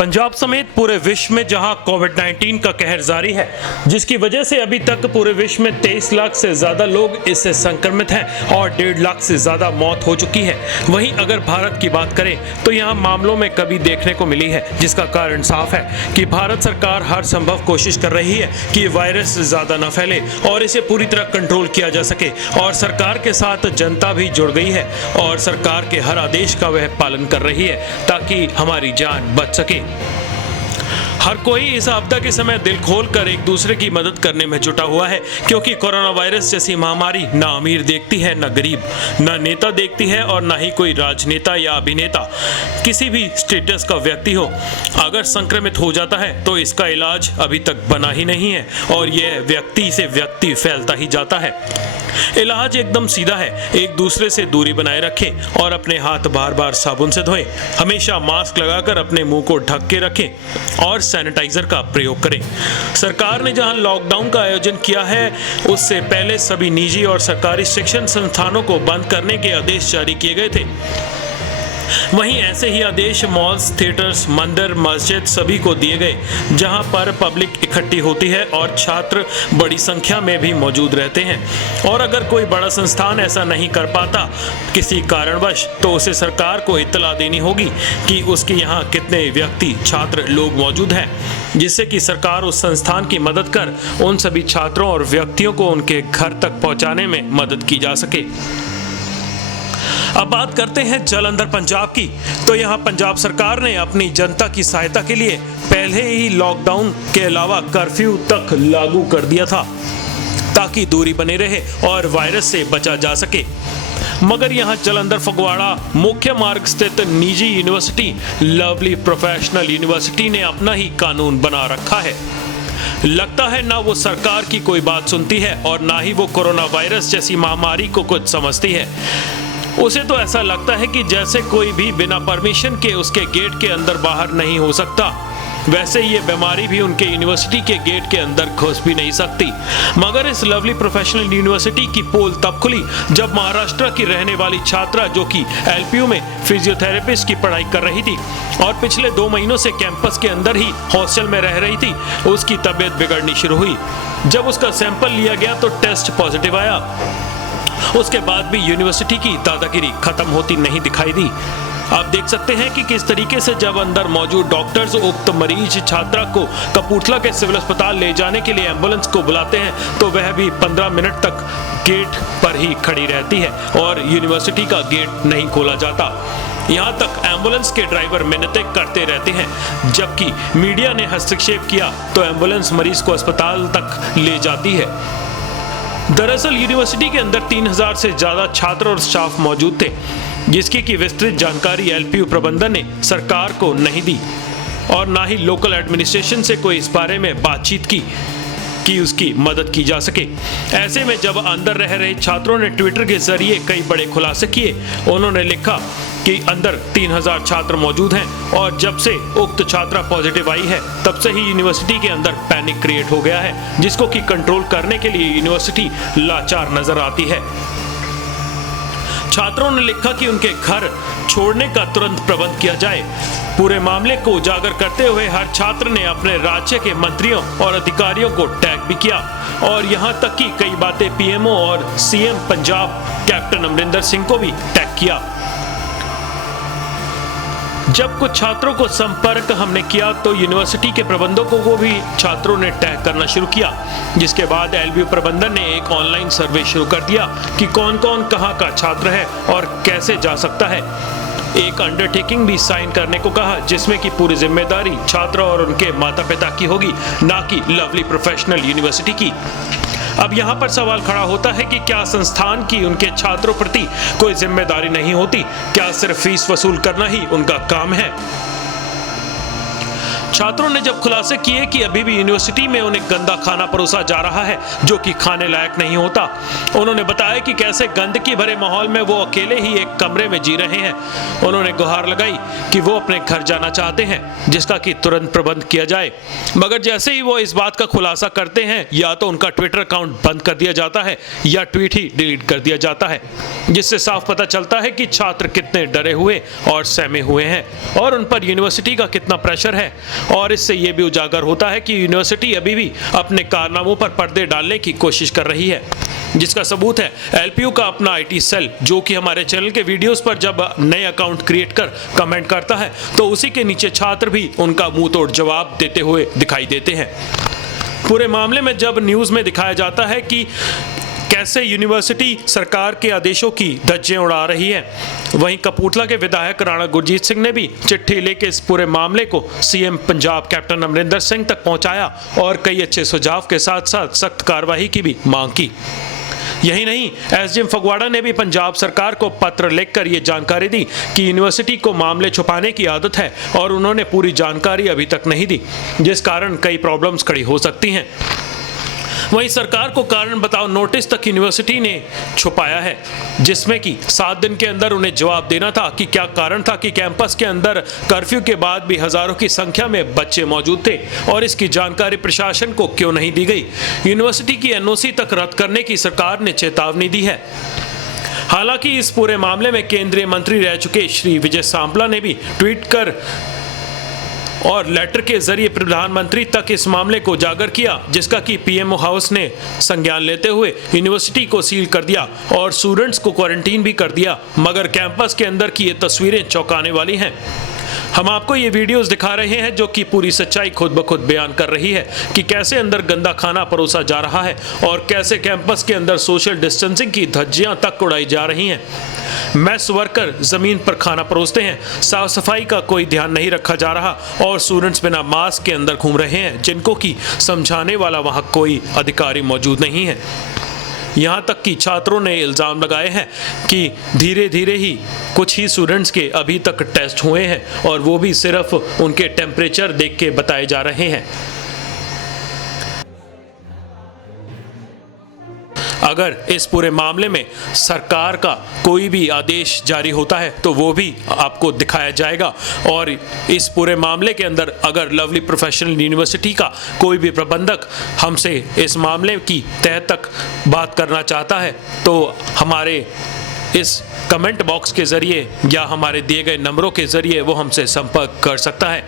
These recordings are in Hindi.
पंजाब समेत पूरे विश्व में जहां कोविड-19 का कहर जारी है, जिसकी वजह से अभी तक पूरे विश्व में 23 लाख से ज्यादा लोग इससे संक्रमित हैं और 1.5 लाख से ज्यादा मौत हो चुकी है। वहीं अगर भारत की बात करें तो यहां मामलों में कमी देखने को मिली है, जिसका कारण साफ है कि भारत सरकार हर संभव कोशिश कर रही है कि वायरस ज्यादा न फैले और इसे पूरी तरह कंट्रोल किया जा सके। और सरकार के साथ जनता भी जुड़ गई है और सरकार के हर आदेश का वह पालन कर रही है ताकि हमारी जान बच सके। हर कोई इस आपदा के समय दिल खोलकर एक दूसरे की मदद करने में जुटा हुआ है, क्योंकि कोरोना वायरस जैसी महामारी ना अमीर देखती है, ना गरीब, ना नेता देखती है और ना ही कोई राजनेता या अभिनेता। किसी भी स्टेटस का व्यक्ति हो, अगर संक्रमित हो जाता है तो इसका इलाज अभी तक बना ही नहीं है और यह व्यक्ति से व्यक्ति फैलता ही जाता है। इलाज एकदम सीधा है, एक दूसरे से दूरी बनाए रखें और अपने हाथ बार बार साबुन से धोएं, हमेशा मास्क लगाकर अपने मुंह को ढक के रखें और सैनिटाइजर का प्रयोग करें। सरकार ने जहां लॉकडाउन का आयोजन किया है, उससे पहले सभी निजी और सरकारी शिक्षण संस्थानों को बंद करने के आदेश जारी किए गए थे। वहीं ऐसे ही आदेश मॉल्स, थिएटर्स, मंदिर, मस्जिद सभी को दिए गए, जहां पर पब्लिक इकट्ठी होती है और छात्र बड़ी संख्या में भी मौजूद रहते हैं। और अगर कोई बड़ा संस्थान ऐसा नहीं कर पाता किसी कारणवश, तो उसे सरकार को इत्तला देनी होगी कि उसके यहाँ कितने व्यक्ति, छात्र, लोग मौजूद हैं, जिससे कि सरकार उस संस्थान की मदद कर उन सभी छात्रों और व्यक्तियों को उनके घर तक पहुँचाने में मदद की जा सके। अब बात करते हैं जालंधर पंजाब की। तो यहाँ पंजाब सरकार ने अपनी जनता की सहायता के लिए पहले ही लॉकडाउन के अलावा कर्फ्यू तक लागू कर दिया था, ताकि दूरी बने रहे और वायरस से बचा जा सके। मगर यहाँ जालंधर फगवाड़ा मुख्य मार्ग स्थित निजी यूनिवर्सिटी लवली प्रोफेशनल यूनिवर्सिटी ने अपना ही कानून बना रखा है। लगता है ना वो सरकार की कोई बात सुनती है और ना ही वो कोरोना वायरस जैसी महामारी को कुछ समझती है। उसे तो ऐसा लगता है कि जैसे कोई भी बिना परमिशन के उसके गेट के अंदर बाहर नहीं हो सकता, वैसे ये बीमारी भी उनके यूनिवर्सिटी के गेट के अंदर घुस भी नहीं सकती। मगर इस लवली प्रोफेशनल यूनिवर्सिटी की पोल तब खुली जब महाराष्ट्र की रहने वाली छात्रा, जो कि एलपीयू में फिजियोथेरेपिस्ट की पढ़ाई कर रही थी और पिछले 2 महीनों से कैंपस के अंदर ही हॉस्टल में रह रही थी, उसकी तबीयत बिगड़नी शुरू हुई। जब उसका सैंपल लिया गया तो टेस्ट पॉजिटिव आया। उसके बाद भी यूनिवर्सिटी की दादागिरी खत्म होती नहीं दिखाई दी। आप देख सकते हैं कि किस तरीके से जब अंदर मौजूद डॉक्टर्स उक्त मरीज छात्रा को कपूरथला के सिविल अस्पताल ले जाने के लिए एम्बुलेंस को बुलाते हैं, तो वह भी 15 मिनट तक गेट पर ही खड़ी रहती है और यूनिवर्सिटी का गेट नहीं खोला जाता। यहाँ तक एम्बुलेंस के ड्राइवर मिन्नतें करते रहते हैं। जबकि मीडिया ने हस्तक्षेप किया तो एम्बुलेंस मरीज को अस्पताल तक ले जाती है। दरअसल यूनिवर्सिटी के अंदर 3000 से ज्यादा छात्र और स्टाफ मौजूद थे, जिसकी की विस्तृत जानकारी एलपीयू प्रबंधन ने सरकार को नहीं दी और ना ही लोकल एडमिनिस्ट्रेशन से कोई इस बारे में बातचीत की कि उसकी मदद की जा सके। ऐसे में जब अंदर रह रहे छात्रों ने ट्विटर के जरिए कई बड़े खुलासे किए। उन्होंने लिखा कि अंदर 3000 छात्र मौजूद हैं और जब से उक्त छात्रा पॉजिटिव आई है, तब से ही यूनिवर्सिटी के अंदर पैनिक क्रिएट हो गया है, जिसको कि कंट्रोल करने के लिए यूनिवर्सिटी लाचार नजर आती है। छात्रों ने लिखा कि उनके घर छोड़ने का तुरंत प्रबंध किया जाए। पूरे मामले को उजागर करते हुए हर छात्र ने अपने राज्य के मंत्रियों और अधिकारियों को टैग भी किया और यहां तक कि कई बातें पीएमओ और सीएम पंजाब कैप्टन अमरिंदर सिंह को भी टैग किया। जब कुछ छात्रों को संपर्क हमने किया तो यूनिवर्सिटी के प्रबंधकों को भी छात्रों ने टैग करना शुरू किया, जिसके बाद एलबीयू प्रबंधन ने एक ऑनलाइन सर्वे शुरू कर दिया कि कौन कौन कहां का छात्र है और कैसे जा सकता है। एक अंडरटेकिंग भी साइन करने को कहा, जिसमें कि पूरी जिम्मेदारी छात्र और उनके माता पिता की होगी, ना कि लवली प्रोफेशनल यूनिवर्सिटी की। अब यहाँ पर सवाल खड़ा होता है कि क्या संस्थान की उनके छात्रों प्रति कोई जिम्मेदारी नहीं होती? क्या सिर्फ फीस वसूल करना ही उनका काम है? छात्रों ने जब खुलासे किए कि अभी भी यूनिवर्सिटी में उन्हें गंदा खाना परोसा जा रहा है जो कि खाने लायक नहीं होता, उन्होंने बताया कि कैसे गंदगी भरे माहौल में वो अकेले ही एक कमरे में जी रहे हैं। उन्होंने गुहार लगाई कि वो अपने घर जाना चाहते हैं, जिसका कि तुरंत प्रबंध किया जाए। मगर जैसे ही वो इस बात का खुलासा करते हैं, या तो उनका ट्विटर अकाउंट बंद कर दिया जाता है या ट्वीट ही डिलीट कर दिया जाता है, जिससे साफ पता चलता है कि छात्र कितने डरे हुए और सहमे हुए हैं और उन पर यूनिवर्सिटी का कितना प्रेशर है। और इससे यह भी उजागर होता है कि यूनिवर्सिटी अभी भी अपने कारनामों पर पर्दे डालने की कोशिश कर रही है, जिसका सबूत है एलपीयू का अपना आईटी सेल, जो कि हमारे चैनल के वीडियोस पर जब नए अकाउंट क्रिएट कर कमेंट करता है तो उसी के नीचे छात्र भी उनका मुंह तोड़ जवाब देते हुए दिखाई देते हैं। पूरे मामले में जब न्यूज़ में दिखाया जाता है कि कैसे यूनिवर्सिटी सरकार के आदेशों की धज्जियां उड़ा रही है, वहीं कपूरथला के विधायक राणा गुरजीत सिंह ने भी चिट्ठी लेकर इस पूरे मामले को सीएम पंजाब कैप्टन अमरिंदर सिंह तक पहुंचाया और कई अच्छे सुझाव के साथ साथ सख्त कार्रवाई की भी मांग की। यही नहीं, एसडीएम फगवाड़ा ने भी पंजाब सरकार को पत्र लिखकर ये जानकारी दी कि यूनिवर्सिटी को मामले छुपाने की आदत है और उन्होंने पूरी जानकारी अभी तक नहीं दी, जिस कारण कई प्रॉब्लम्स खड़ी हो सकती हैं। वहीं सरकार को कारण बताओ नोटिस तक यूनिवर्सिटी ने छुपाया है, जिसमें कि 7 दिन के अंदर उन्हें जवाब देना था कि क्या कारण था कि कैंपस के अंदर कर्फ्यू के बाद भी हजारों की संख्या में बच्चे मौजूद थे और इसकी जानकारी प्रशासन को क्यों नहीं दी गई। यूनिवर्सिटी की एनओसी तक रद्द करने की सरकार ने चेतावनी दी है। हालांकि इस पूरे मामले में केंद्रीय मंत्री रह चुके श्री विजय सांपला ने भी ट्वीट कर और लेटर के जरिए प्रधानमंत्री तक इस मामले को उजागर किया, जिसका कि पीएमओ हाउस ने संज्ञान लेते हुए यूनिवर्सिटी को सील कर दिया और स्टूडेंट्स को क्वारंटीन भी कर दिया। मगर कैंपस के अंदर की ये तस्वीरें चौंकाने वाली हैं। हम आपको ये वीडियोस दिखा रहे हैं जो कि पूरी सच्चाई खुद ब खुद बयान कर रही है कि कैसे अंदर गंदा खाना परोसा जा रहा है और कैसे कैंपस के अंदर सोशल डिस्टेंसिंग की धज्जियां तक उड़ाई जा रही हैं। मेस वर्कर जमीन पर खाना परोसते हैं, साफ सफाई का कोई ध्यान नहीं रखा जा रहा और स्टूडेंट्स बिना मास्क के अंदर घूम रहे हैं, जिनको कि समझाने वाला वहां कोई अधिकारी मौजूद नहीं है। यहाँ तक कि छात्रों ने इल्ज़ाम लगाए हैं कि धीरे धीरे ही कुछ ही स्टूडेंट्स के अभी तक टेस्ट हुए हैं और वो भी सिर्फ उनके टेम्परेचर देख के बताए जा रहे हैं। अगर इस पूरे मामले में सरकार का कोई भी आदेश जारी होता है तो वो भी आपको दिखाया जाएगा और इस पूरे मामले के अंदर अगर लवली प्रोफेशनल यूनिवर्सिटी का कोई भी प्रबंधक हमसे इस मामले की तह तक बात करना चाहता है तो हमारे इस कमेंट बॉक्स के जरिए या हमारे दिए गए नंबरों के जरिए वो हमसे संपर्क कर सकता है।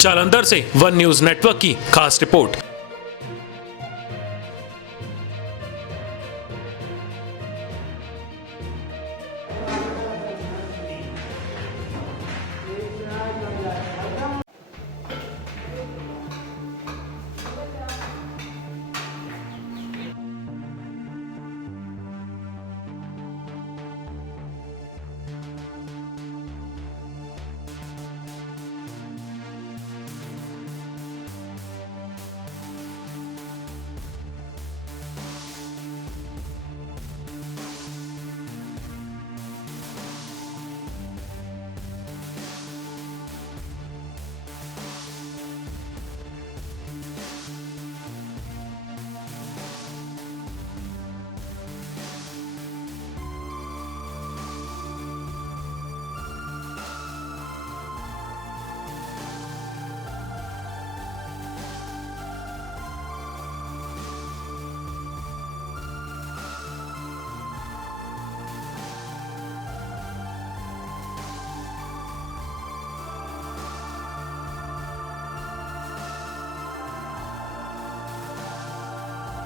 जालंधर से वन न्यूज़ नेटवर्क की खास रिपोर्ट।